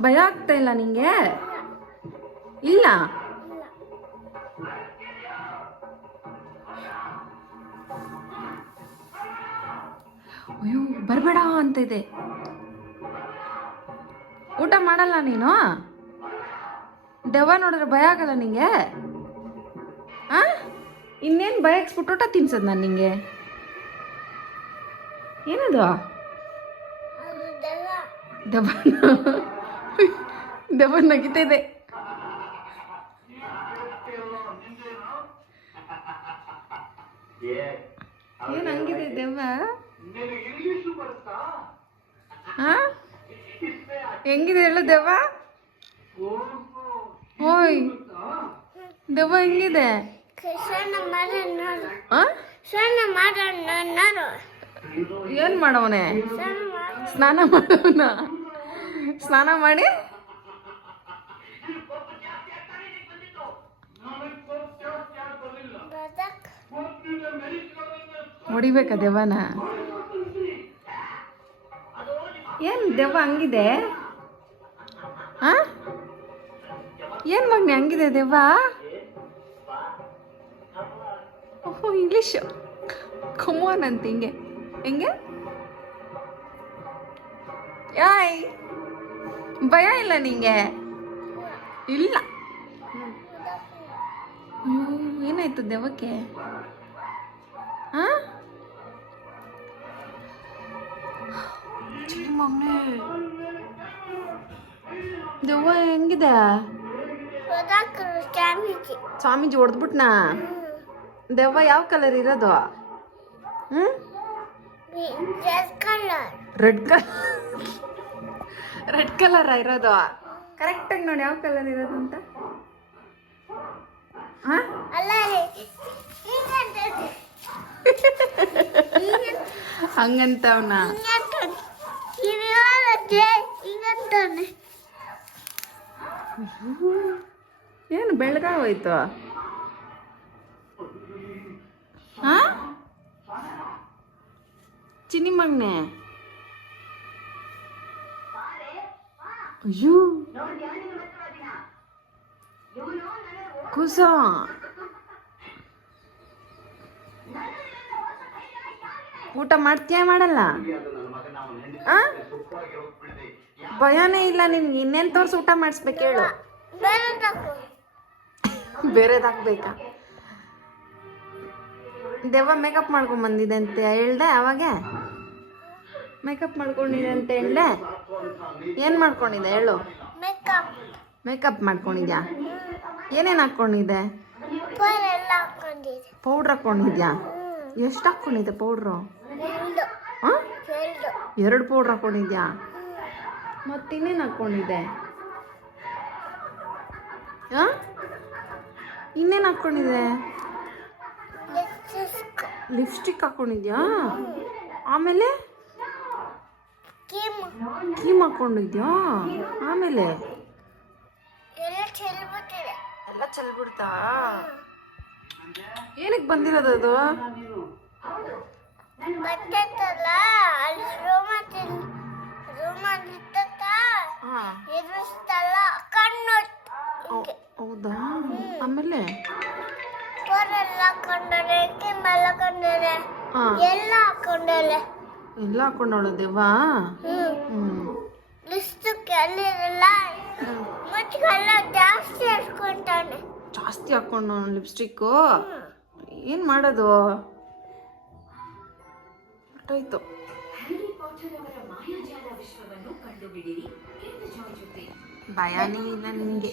ಭಯ ಆಗ್ತಾ ಇಲ್ಲ ನಿಂಗೆ? ಇಲ್ಲ? ಅಯ್ಯೋ ಬರಬೇಡ ಅಂತ ಇದೆ ಊಟ ಮಾಡಲ್ಲ ನೀನು? ದೆವ್ವ ನೋಡಿದ್ರೆ ಭಯ ಆಗಲ್ಲ ನಿಂಗೆ? ಆ? ಇನ್ನೇನು ಭಯಕ್ಸ್ಬಿಟ್ಟು ಊಟ ತಿನ್ಸದ್ ನಾನು ನಿಂಗೆ? ಏನದು? ದೆವ್ವ ದೆವ್ವ ನಗಿತಾ ಇದೆ. ಏನ್ ಹಂಗಿದೆ ದೆವ್ವ? ಹಾಂ ಹೆಂಗಿದೆ ಹೇಳು ದೆವ್ವ? ಓಯ್ ದೆವ್ವ ಹೆಂಗಿದೆ? ಏನ್ ಮಾಡವನೆ? ಸ್ನಾನ ಮಾಡವನ ಸ್ನಾನ ಮಾಡಿ? ಹೊಡಿಬೇಕಾ ದೆವ್ವನ? ಏನ್ ದೆವ್ವ ಹಂಗಿದೆ? ಆ? ಏನ್ ಮಗ್ನೆ ಹಂಗಿದೆ ದೆವ್ವ? ಓಹೋ ಇಂಗ್ಲಿಷ್ ಕಮೋನ್ ಅಂತ ಹಿಂಗೆ. ಹೆಂಗೆ? ಯಾಯ್ ಭಯ ಇಲ್ಲ ನಿಂಗೆ? ಇಲ್ಲ. ಏನಾಯ್ತು ದೆವ್ವಕ್ಕೆ? ಹಾಂ ಮಗ್ನೆ. ದೆವ್ವ ಹೆಂಗಿದೆ? ಸ್ವಾಮೀಜಿ ಹೊಡೆದ್ಬಿಟ್ನ? ದೆವ್ವ ಯಾವ ಕಲರ್ ಇರೋದು? ಹ್ಮ್? Red colour red colour red colour ಇರೋದು ಕರೆಕ್ಟಾಗಿ ನೋಡಿ ಯಾವ ಕಲರ್ ಇರೋದು ಅಂತ. ಹಾ? ಅಲ್ಲ ಏನು ಬೆಳಗಾಗೋಯ್ತು ಹಾ ಚಿನ್ನಿ ಮಗ್ನೆ? ಅಯ್ಯೋ. ಕೂಸ. ಊಟ ಮಾಡ್ತೀಯ ಮಾಡಲ್ಲ? ಭಯನೇ ಇಲ್ಲ ನಿನ್ಗೆ. ಇನ್ನೇನು ತೋರಿಸಿ ಊಟ ಮಾಡಿಸ್ಬೇಕು ಹೇಳು. ಬೇರೆದಾಗ್ಬೇಕಾ? ದೆವ್ವ ಮೇಕಪ್ ಮಾಡ್ಕೊಂಡ್ ಬಂದಿದೆ ಅಂತ ಹೇಳ್ದೆ ಅವಾಗ? ಮೇಕಪ್ ಮಾಡ್ಕೊಂಡಿದೆ ಅಂತ ಹೇಳ್ದೆ? ಏನ್ ಮಾಡ್ಕೊಂಡಿದೆ ಹೇಳು? ಮೇಕಪ್ ಮಾಡ್ಕೊಂಡಿದ್ಯಾ? ಏನೇನ್ ಹಾಕೊಂಡಿದೆ ಪೌಡ್ರ್ ಹಾಕೊಂಡಿದ್ಯಾ? ಎಷ್ಟು ಹಾಕೊಂಡಿದೆ ಪೌಡ್ರು ಎರಡು. ಹಾ? ಎರಡು. ಎರಡು ಪೌಡ್ರ್ ಹಾಕೊಂಡಿದ್ಯಾ? ಮತ್ತಿನ್ನೇನು ಹಾಕೊಂಡಿದೆ ಹಾ? ಇನ್ನೇನು ಹಾಕೊಂಡಿದೆ ಲಿಪ್ಸ್ಟಿಕ್. ಹಾಕೊಂಡಿದ್ಯಾ? ಆಮೇಲೆ? ಕೀಮ್ ಹಾಕೊಂಡಿದ್ಯಾ? ಆಮೇಲೆ? ಎಲ್ಲ ಚೆಲ್ಬಿಡ್ತಾ? ಏನಕ್ಕೆ ಬಂದಿರೋದು ಅದು? ಎದುರಿಸ್ತಲ್ಲ ಕಣ್ಣು ಹೌದಾ? ಆಮೇಲೆ? ಎಲ್ಲ ಹಾಕೊಂಡರೆ ಕಿಮ್ ಎಲ್ಲ ಎಲ್ಲ ಹಾಕೊಂಡರೆ ಎಲ್ಲ ಹಾಕೊಂಡವಳು ಜಾಸ್ತಿ ಜಾಸ್ತಿ ಹಾಕೊಂಡು ಲಿಪ್ಸ್ಟಿಕ್ಕು? ಏನು ಮಾಡೋದು? ಹೊರ್ಟೋಯ್ತು ಭಯನೇ ಇಲ್ಲ ನಿನಗೆ.